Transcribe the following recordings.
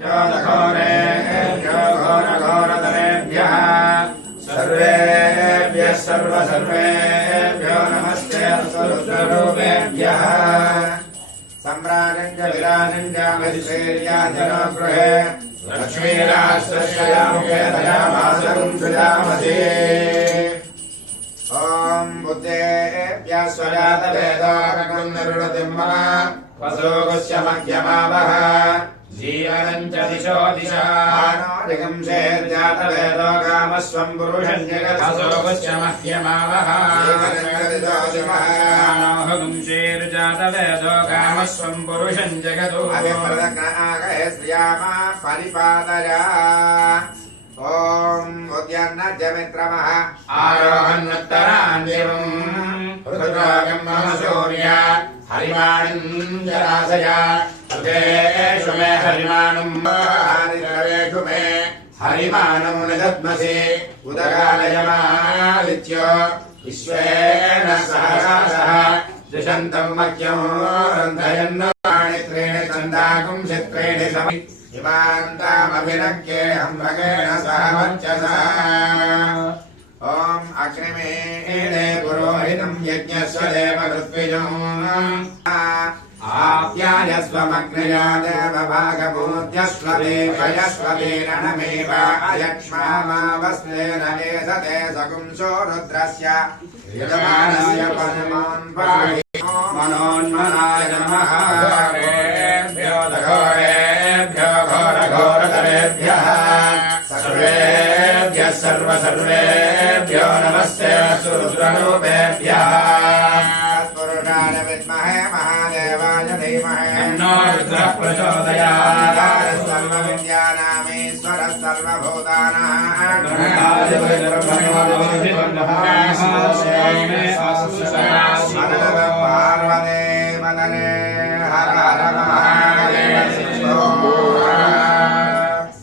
घोरेभ्यो घोरघोरतरेभ्यः सर्वेभ्यः सर्वेभ्यो नमस्ते रुद्ररूपेभ्यः सम्राजञ्च विराजञ्च मधिशैर्याजनो गृहे लक्ष्मीराष्ट्रस्यामुखे दयामासरुं सुजामसे ॐ बुद्धेभ्यः स्वजातवेदोऽकं निरुणतिम्मः वसोगस्य मध्यमावः जीवनं च दिशो दिशानोदिगंसेर्जातवेदो कामस्वं पुरुषं जगदसोगस्य मध्यमावः जीवनंसेर्जातवेदो कामस्वं पुरुषं जगदो अभिप्रदग्नागहे श्रियामा परिपादया ॐ उद्यान्नद्यमित्रमः आरोहन्नुत्तरान्दिवम् रुद्रागं मम सूर्य हरिमाणं जरासय हृदेषु मे हरिमाणं हरिद्रवेषु मे हरिमाणं निदद्मसि उदगालयमादित्यो विश्वेन सहसासः द्विषन्तं मह्यं रन्धयन्नानि त्रीणि छन्दागुं चित्रेणि समी इमान्तामभिनक्येऽहं भगेन सह वर्चसा ॐ अग्निमीळे पुरोहितं यज्ञस्य देवऋत्विजम् आप्यायस्वमग्नया देवभागपूज्यस्वते भयस्वतेरणमेव अयक्ष्मामावस्तेन एषते सकुंसो रुद्रस्य यजमानस्य पद्मान् पाहि मनोन्मनाय नमः घोरघोरतरेभ्यः सर्वेभ्यः सर्वेभ्यो नमस्ते रुद्ररूपेभ्य तत्पुरुषाय विद्महे महादेवाय धीमहि तन्नो रुद्रः प्रचोदयात् सर्वविद्यानामीश्वरः सर्वभूतानां पार्वती वदने हर हर महादेव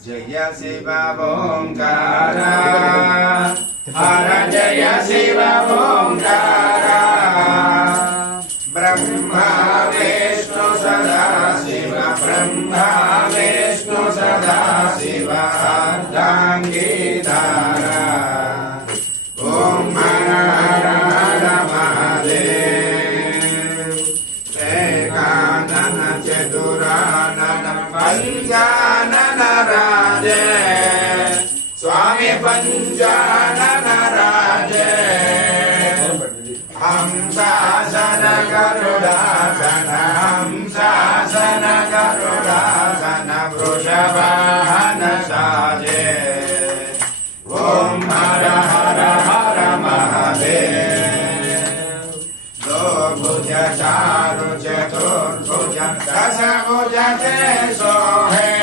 जय शिव ओंकार हर जय शिव ओंकार ब्रह्मा विष्णु सदा शिव ब्रह्मा विष्णु सदा शिव अर्धांगीधारा ओम हर हर हर महादेव एकानन चतुरानन पंचानन राजे स्वामी पंचानन राजे हंसासन गरुडासन हंसासन गरुडासन वृषभान साजे ओम हर हर हर महादेव दो भुज चारु चतुर्भुज दश भुज सोहे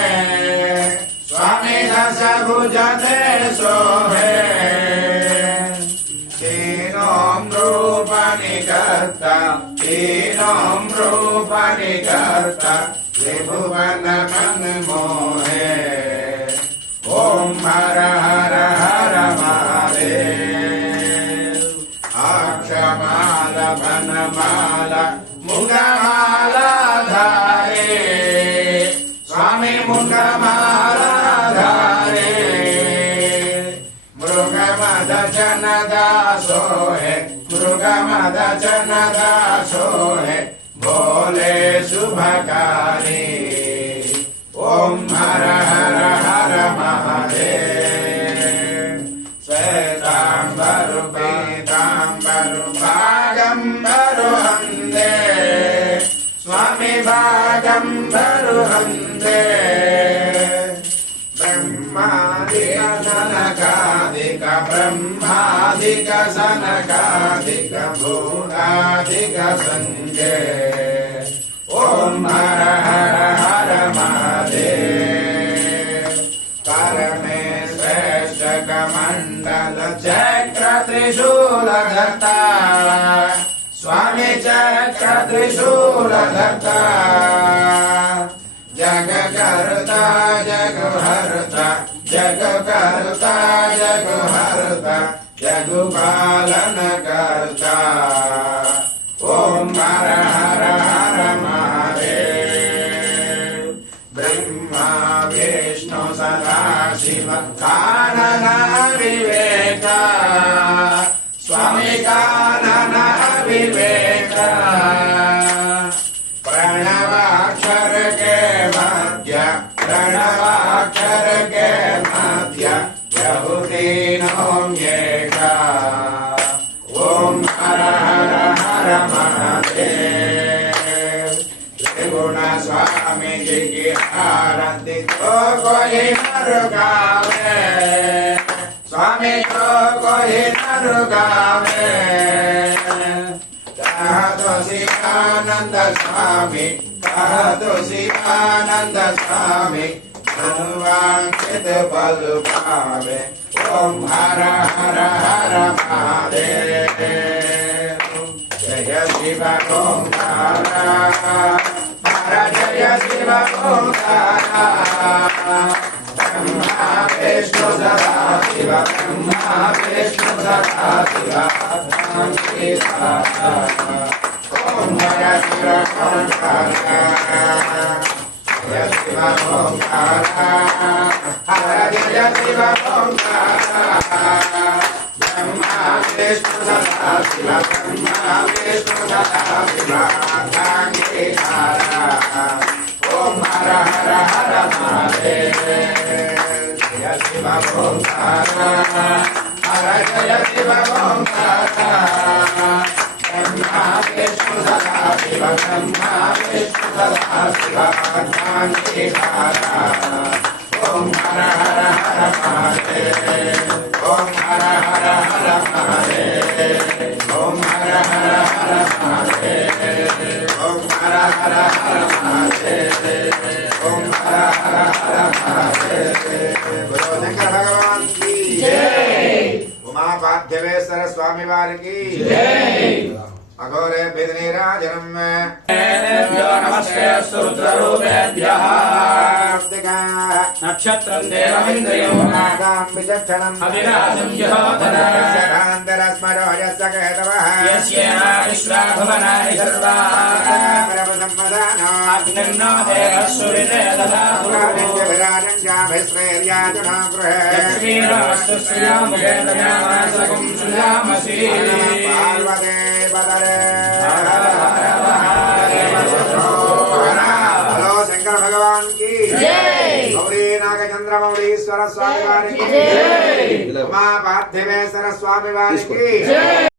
स्वामी दश भुज सोहे तीनों रूपाणि कर्ता त्रिभुवन मन मोहे ओम हर हर हर महादेव अक्षमाल वनमाल मुगमाला धारे स्वामी मुगमाला धारे मृगमद जन दासो है मृगमद जन दासो है भोले शुभकारी ओम हर हर हर महादेव श्वेतांबरु पीतांबरु भागंबरु हंदे स्वामी भागंबरु हंदे ब्रह्मादिक सनकादिक ब्रह्मादिक सनकादिक भूतादिक संजय ओम हर हर हर महादेव करमे श्रेष्ठ कमंडल चक्र त्रिशूल धर्ता स्वामी चक्र त्रिशूल धर्ता जग करता जग हरता जग करता जग हरता जग पालन करता ओम हर हर हर महादेव ब्रह्मा विष्णु सदा शिव कानन विवेक स्वामी कानन विवेक प्रणवाक्षर के मध्य प्रणवाक्षर के मध्य यहुदीनों येका ओम हर हर हर महादेव त्रिगुण स्वामी जी की आरती तो कोई नर गावे स्वामी तो कोई नर गावे कहतो शिवानंद स्वामी कहतो शिवानंद स्वामी अनुवांकित बल पावे ओम हर हर हर महादेव जय शिव ओंकार हर जय शिव ओंकार ब्रह्मा विष्णु सदा शिव ब्रह्मा विष्णु सदा शिव ओम जय शिव ओंकार जय शिव ओंकार हर जय शिव ओंकार ब्रह्मा विष्णु सदा शिव ब्रह्मा विष्णु सदा शिव ओम हर हर हर महादेव जय शिव ओंकार हर जय शिव ओंकार ब्रह्मा विष्णु सदा शिव ब्रह्मा विष्णु सदा शिव ओम हर हर हर महादेव ओम हर हर हर महादेव ओम हर हर हर महादेव ओम हर हर हर महादेव ओम हर हर हर महादेव बोलो शंकर भगवान की जय उमा पार्थेवेश्वर स्वामी वार की जय अघोरे बिदनीराजनम नमस्ते रुद्ररूपेभ्यः नक्षत्रं देवमिन्द्रियो नागां विचक्षणं अविराजं यहोधरान्तरस्मरो यस्य केतवः यस्येना विश्वा भुवनानि सर्वाः अग्निर्नो देवः सूर्यते ददातु राजं चाभिश्रेर्याजुना गृहे लक्ष्मीरास्तु श्रियामुखे दयामासकं श्रियामसि पार्वते पदरे हेलो शंकर भगवान की जय गौरी नागचंद्र मौलीश्वर स्वामी वारी की जय उमा पार्थिवेश्वर स्वामी वारी की जय।